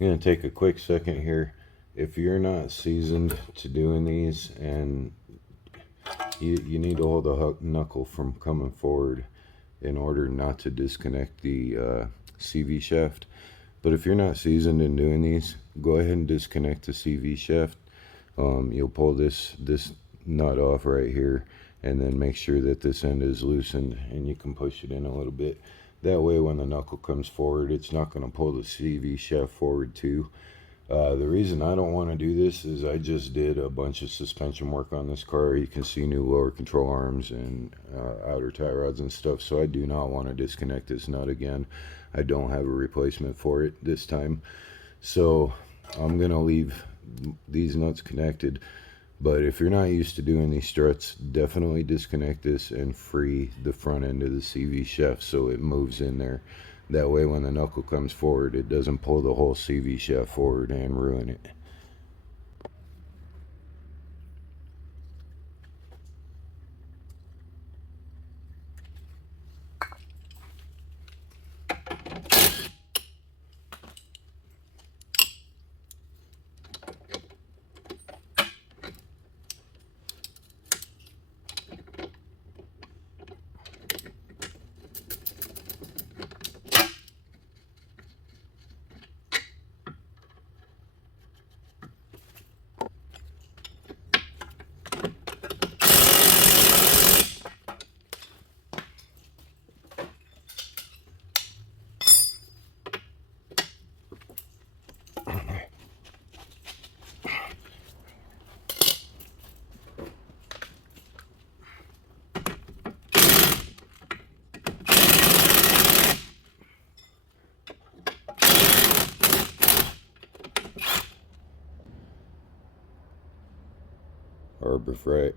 I'm going to take a quick second here. If you're not seasoned to doing these and you need to hold the knuckle from coming forward in order not to disconnect the CV shaft. But if you're not seasoned in doing these, go ahead and disconnect the CV shaft. You'll pull this nut off right here, and then make sure that this end is loosened and you can push it in a little bit. That way when the knuckle comes forward, it's not going to pull the CV shaft forward too. The reason I don't want to do this is I just did a bunch of suspension work on this car. You can see new lower control arms and outer tie rods and stuff, so I do not want to disconnect this nut again. I don't have a replacement for it this time, so I'm going to leave these nuts connected. But if you're not used to doing these struts, definitely disconnect this and free the front end of the CV shaft so it moves in there. That way when the knuckle comes forward, it doesn't pull the whole CV shaft forward and ruin it. Harbor Freight.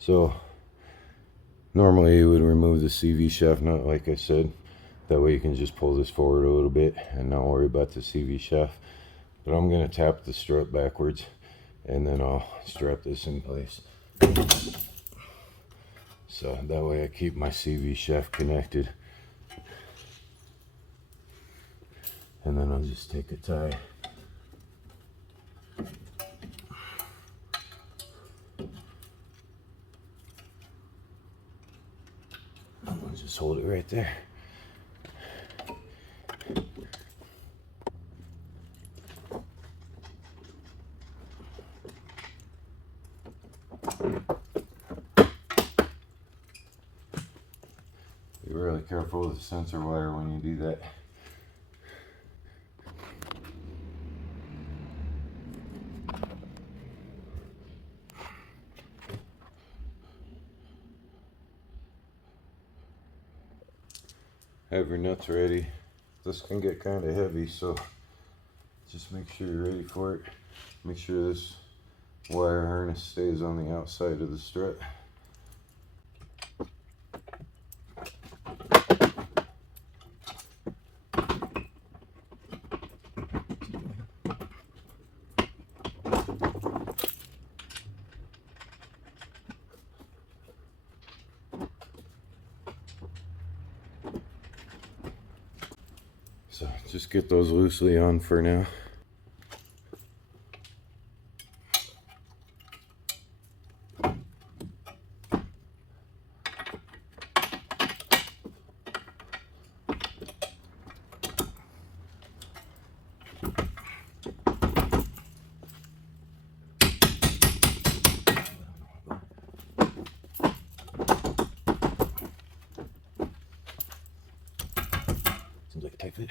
So normally you would remove the CV shaft nut like I said. That way you can just pull this forward a little bit and not worry about the CV shaft. But I'm going to tap the strut backwards and then I'll strap this in place. So that way I keep my CV shaft connected. And then I'll just take a tie. I'll just hold it right there. Be really careful with the sensor wire when you do that. Have your nuts ready. This can get kind of heavy, so just make sure you're ready for it. Make sure this wire harness stays on the outside of the strut. So just get those loosely on for now. Seems like a tight fit.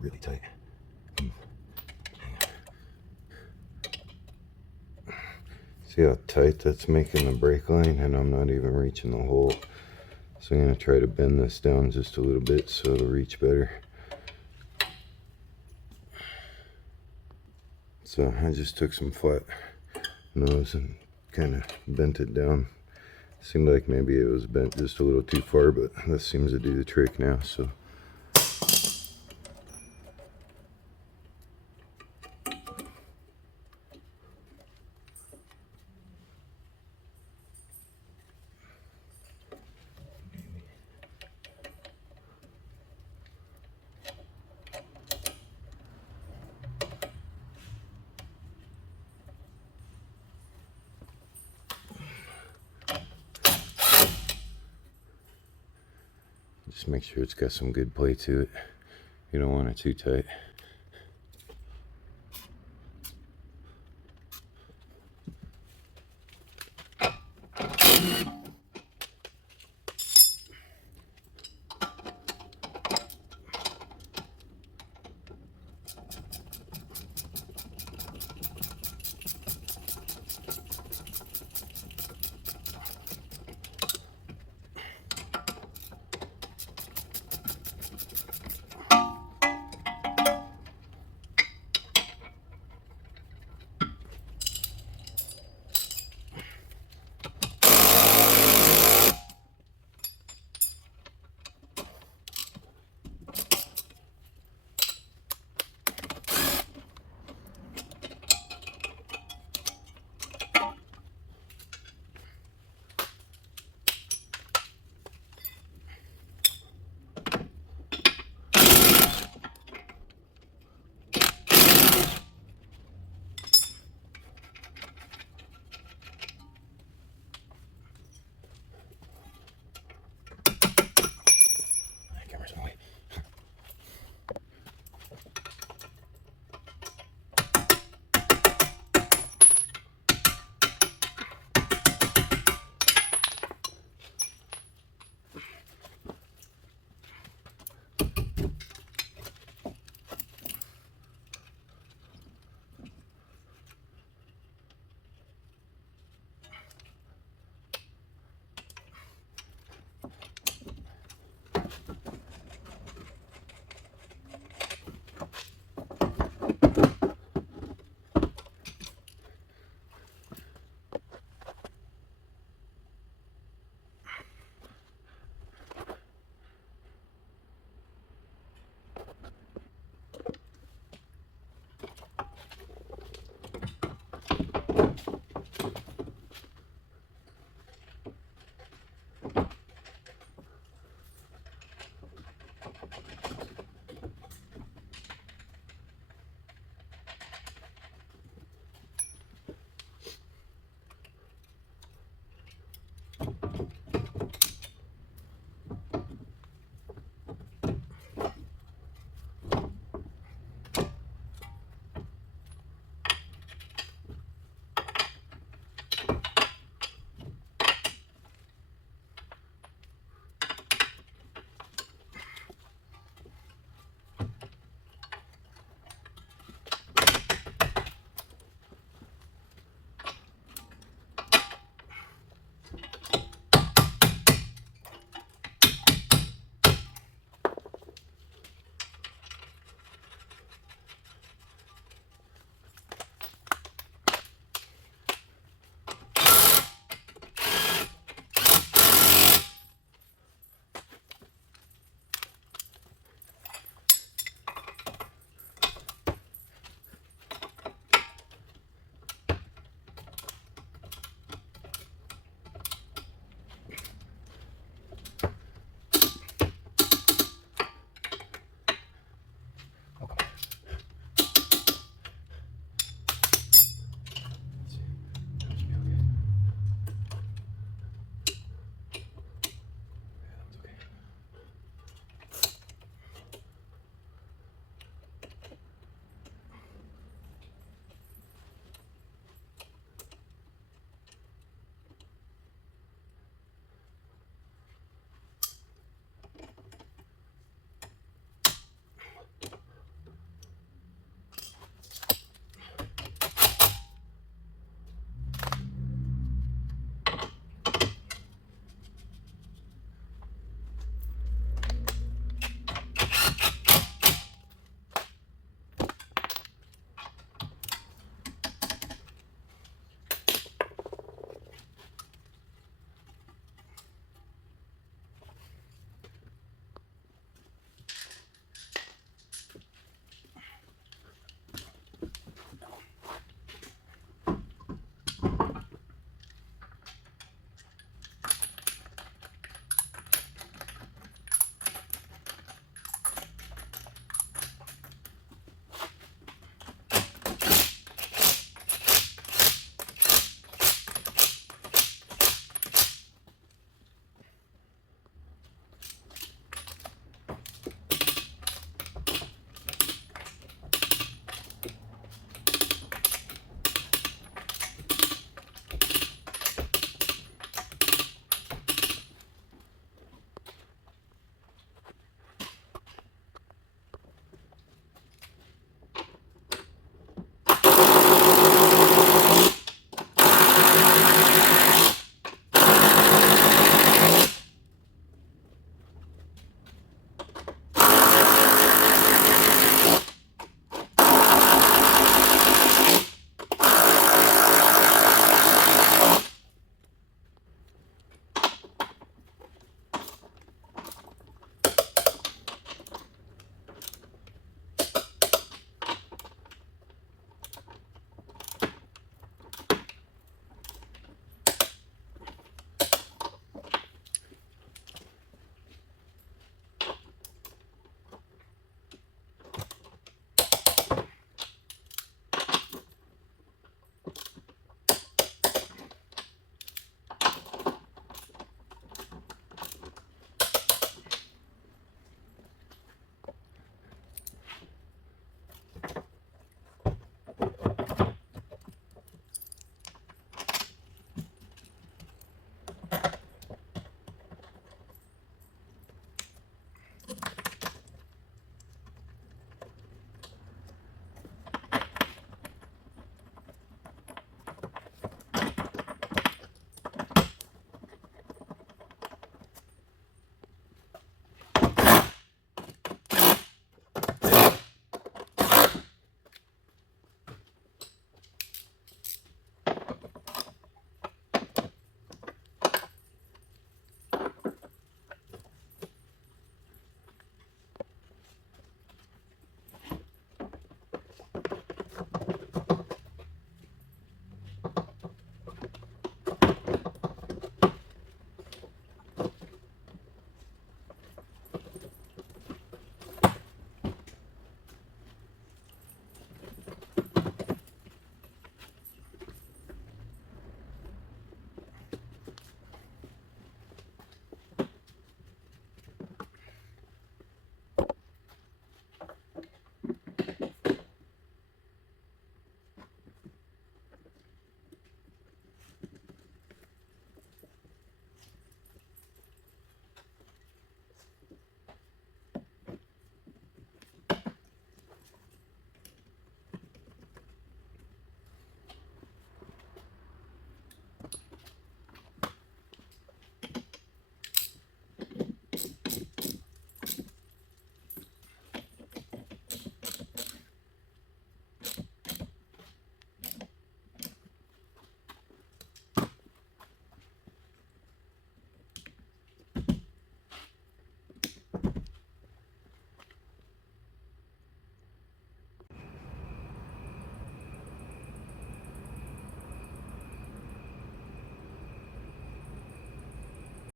really tight. See how tight that's making the brake line, and I'm not even reaching the hole. So I'm going to try to bend this down just a little bit so it'll reach better. So I just took some flat nose and kind of bent it down. Seemed like maybe it was bent just a little too far, but this seems to do the trick now. So just make sure it's got some good play to it. You don't want it too tight.